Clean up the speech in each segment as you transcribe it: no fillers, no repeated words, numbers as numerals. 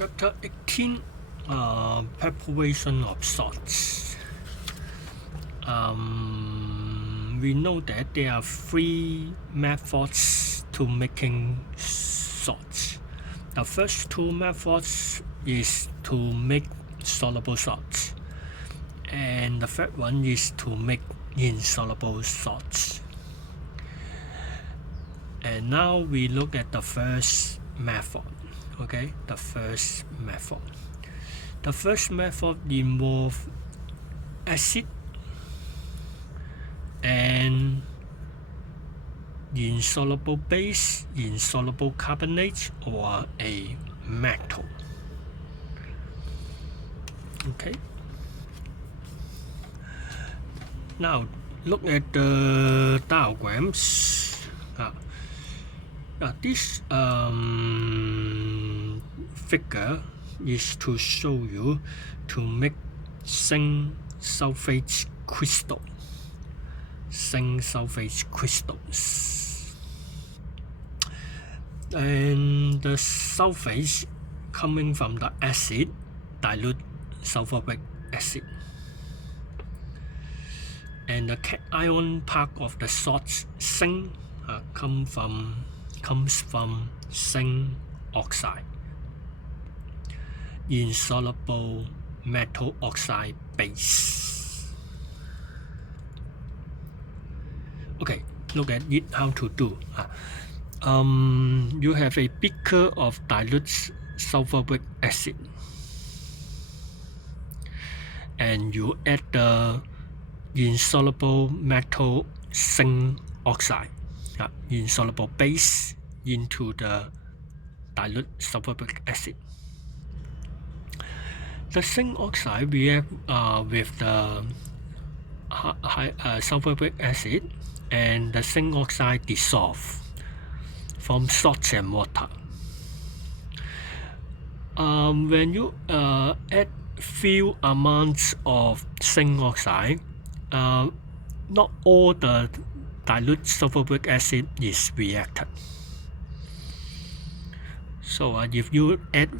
Chapter 18, Preparation of salts. We know that there are three methods to making salts. The first two methods is to make soluble salts, and the third one is to make insoluble salts. And now we look at the first method. Okay, the first method involves acid and insoluble base, insoluble carbonate, or a metal. Okay, now look at the diagrams. This figure is to show you to make zinc sulfate crystals. And the sulfates coming from the acid, dilute sulfuric acid. And the cation part of the salt zinc comes from zinc oxide, insoluble metal oxide base. Okay, look at it how to do. You have a beaker of dilute sulfuric acid, and you add the insoluble metal zinc oxide, insoluble base, into the dilute sulfuric acid. The zinc oxide reacts with the sulfuric acid, and the zinc oxide dissolves, from salt and water. When you add few amounts of zinc oxide, not all the dilute sulfuric acid is reacted. So if you add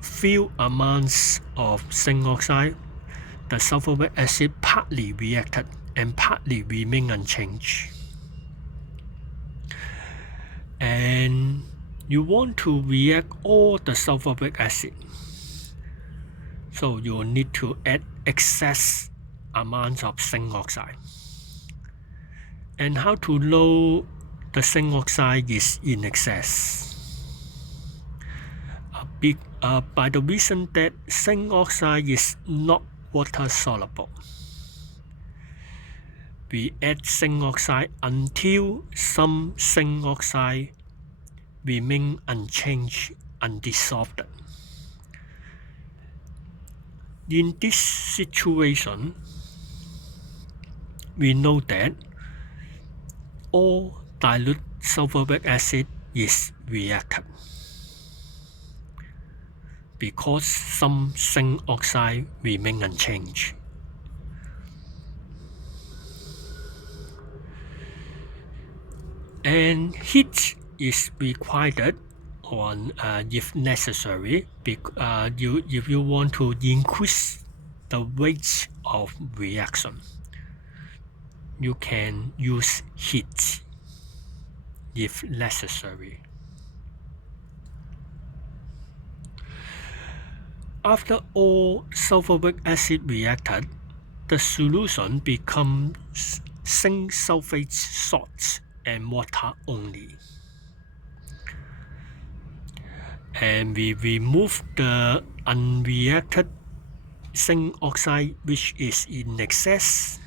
few amounts of zinc oxide, the sulfuric acid partly reacted and partly remain unchanged. And you want to react all the sulfuric acid, so you need to add excess amounts of zinc oxide. And how to know the zinc oxide is in excess? By the reason that zinc oxide is not water soluble. We add zinc oxide until some zinc oxide remain unchanged, undissolved. In this situation, we know that all dilute sulfuric acid is reacted, because some zinc oxide remain unchanged. And heat is required if necessary, if you want to increase the rate of reaction. You can use heat if necessary. After all sulfuric acid reacted, the solution becomes zinc sulfate salt and water only. And we remove the unreacted zinc oxide, which is in excess,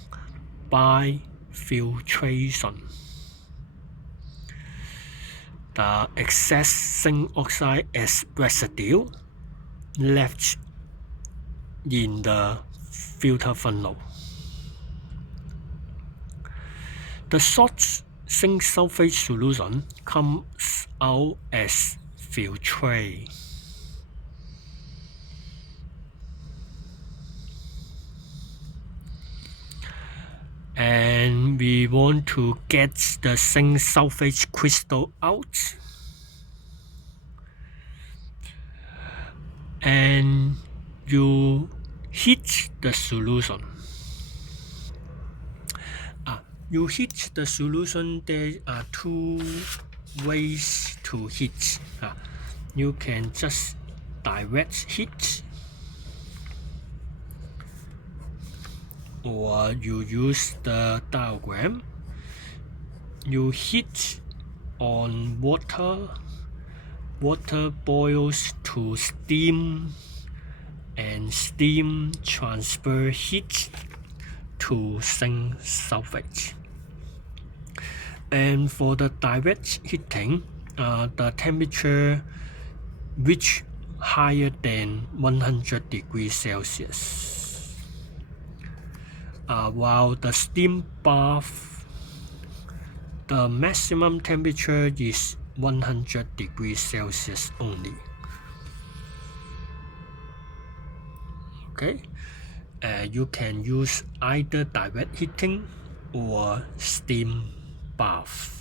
by filtration. The excess zinc oxide as residue left in the filter funnel. The salt zinc sulfate solution comes out as filtrate. And we want to get the zinc sulfate crystal out. you heat the solution. You heat the solution. There are two ways to heat. You can just direct heat, or you use the diagram. You heat on water. Water boils to steam, and steam transfer heat to zinc sulfate. And for the direct heating, the temperature reach higher than 100 degrees Celsius. While the steam bath, the maximum temperature is 100 degrees Celsius only. Okay, you can use either direct heating or steam bath.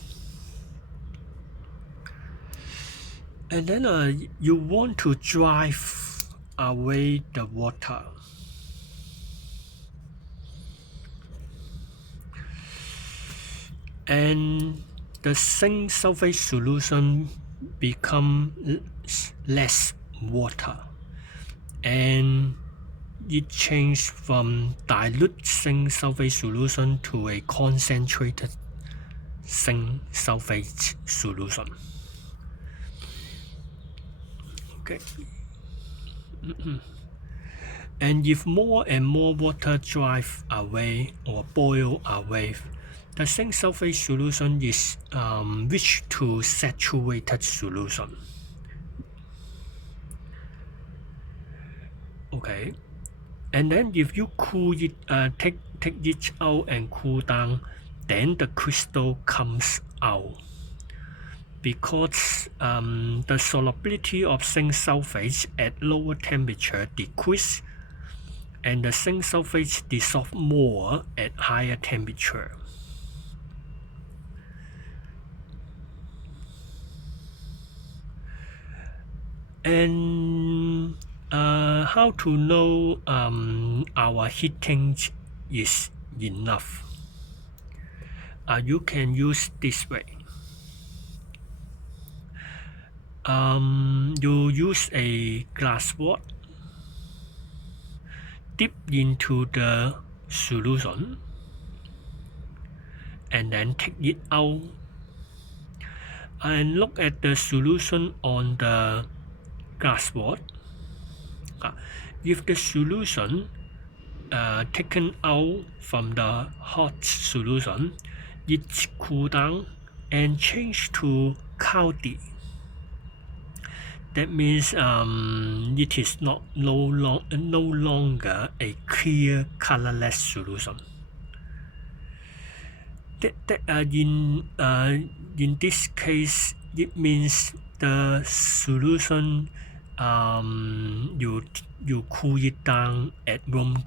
And then you want to drive away the water. And the zinc sulfate solution becomes less water, and it changes from dilute zinc sulfate solution to a concentrated zinc sulfate solution. Okay. And if more and more water drive away or boil away, the zinc sulfate solution is reached to saturated solution. Okay, and then if you cool it, take it out and cool down, then the crystal comes out. Because the solubility of zinc sulfate at lower temperature decrease, and the zinc sulfate dissolve more at higher temperature. And how to know our heating is enough? You can use this way. You use a glass wort, dip into the solution, and then take it out and look at the solution on the glass wort. If the solution taken out from the hot solution, it cool down and change to cloudy. That means it is no longer a clear colorless solution. In this case, it means the solution you cool it down at room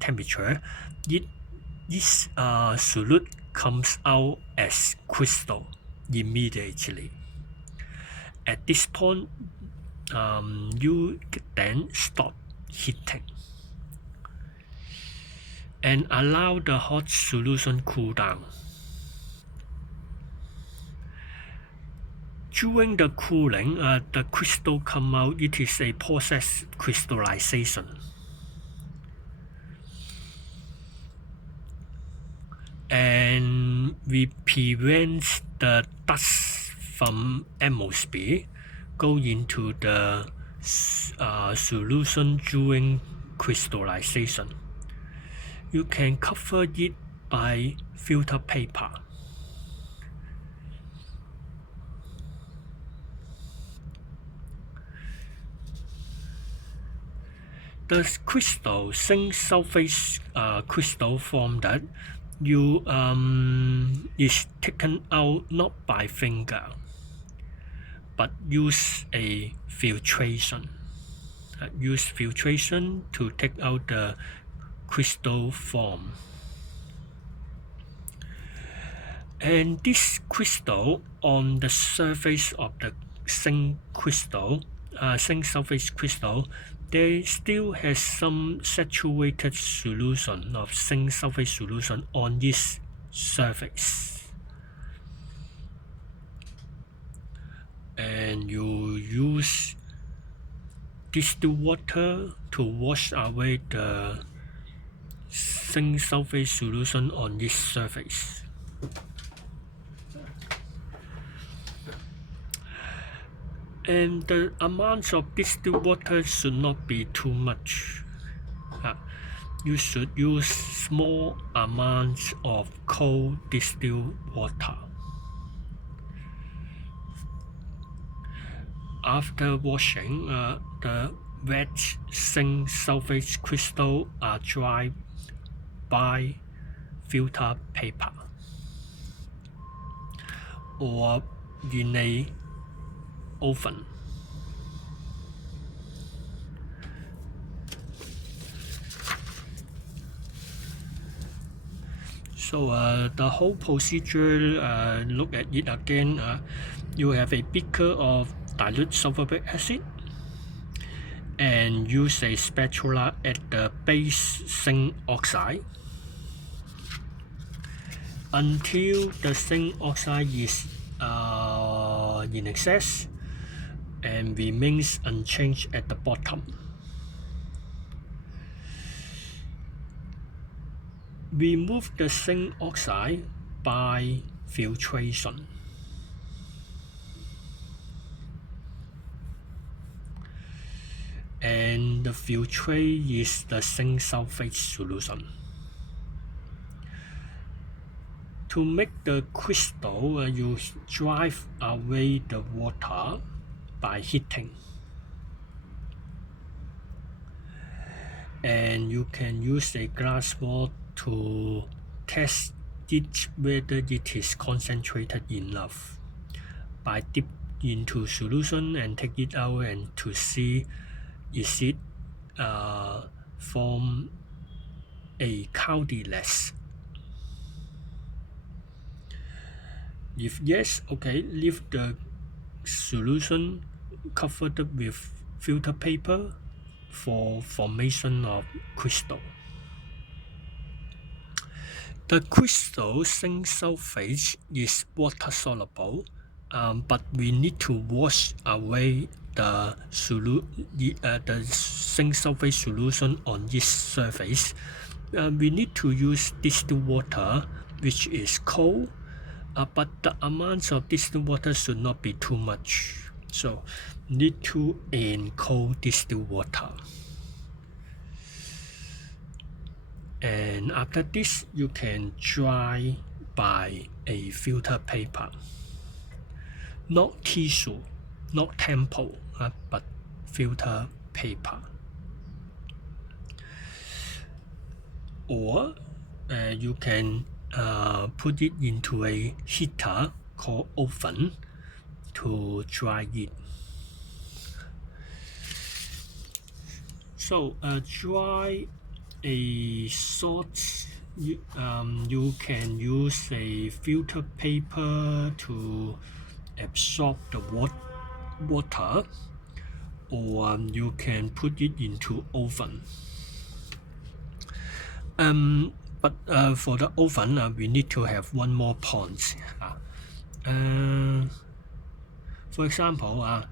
temperature. This solute comes out as crystal immediately. At this point, you then stop heating and allow the hot solution cool down. During the cooling, the crystal come out. It is a process crystallization. And we prevent the dust from atmosphere go into the solution during crystallization. You can cover it by filter paper. The crystal, zinc sulfate crystal form that you is taken out not by finger, but use a filtration. Use filtration to take out the crystal form. And this crystal on the surface of the zinc crystal, zinc sulfate crystal, they still has some saturated solution of zinc sulfate solution on its surface. And you use distilled water to wash away the zinc sulfate solution on this surface. And the amount of distilled water should not be too much. You should use small amounts of cold distilled water. After washing, the wet zinc sulfate crystal are dried by filter paper or in a oven. So the whole procedure, look at it again. You have a beaker of dilute sulfuric acid and use a spatula at the base zinc oxide until the zinc oxide is in excess and remains unchanged at the bottom. Remove the zinc oxide by filtration. And the filtrate is the zinc sulfate solution. To make the crystal, you drive away the water by heating. And you can use a glass ball to test it whether it is concentrated enough by dip into solution and take it out and to see is it form a cloudiness. If yes, okay, leave the solution covered with filter paper for formation of crystal. The crystal zinc sulfate is water soluble, but we need to wash away the zinc sulfate solution on this surface. We need to use distilled water, which is cold, but the amount of distilled water should not be too much. So need to add cold distilled water. And after this, you can dry by a filter paper. Not tissue, not temple, but filter paper. Or you can put it into a heater called oven to dry it. So dry a salt, you can use a filter paper to absorb the water, or you can put it into oven. But for the oven, we need to have one more point. For example,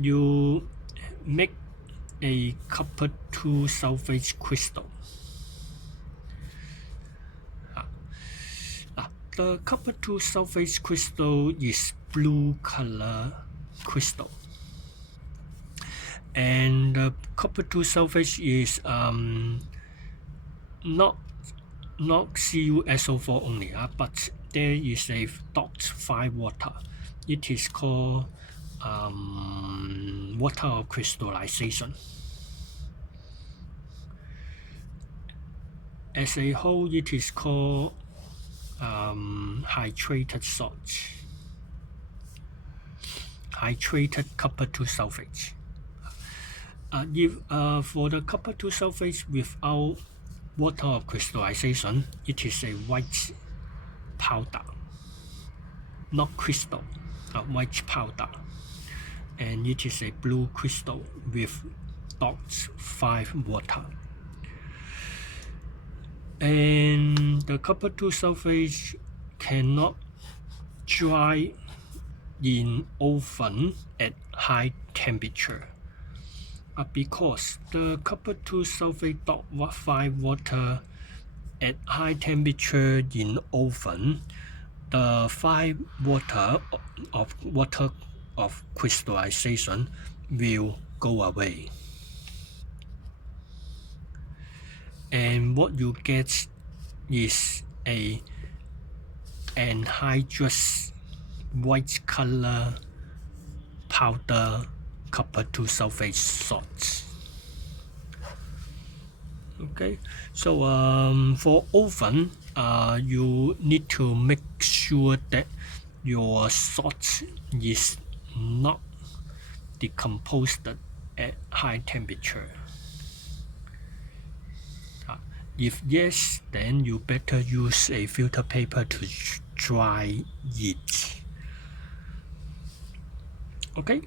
you make a copper 2 sulfate crystal. The copper 2 sulfate crystal is blue color crystal, and the copper 2 sulfate is not CuSO4 only, but there is a dot 5 water. It is called water of crystallization. As a whole, it is called hydrated salt, hydrated copper 2 sulfate. If for the copper 2 sulfate without water of crystallization, it is a white powder, not crystal, a white powder, and it is a blue crystal with 0.5 water. And the copper 2 sulfate cannot dry in oven at high temperature because the copper 2 sulfate 0.5 water at high temperature in oven, the 5 water of crystallization will go away, and what you get is a anhydrous white color powder copper 2 sulfate salt. Okay, so for oven, you need to make sure that your salt is not decomposed at high temperature. If yes, then you better use a filter paper to dry it. Okay.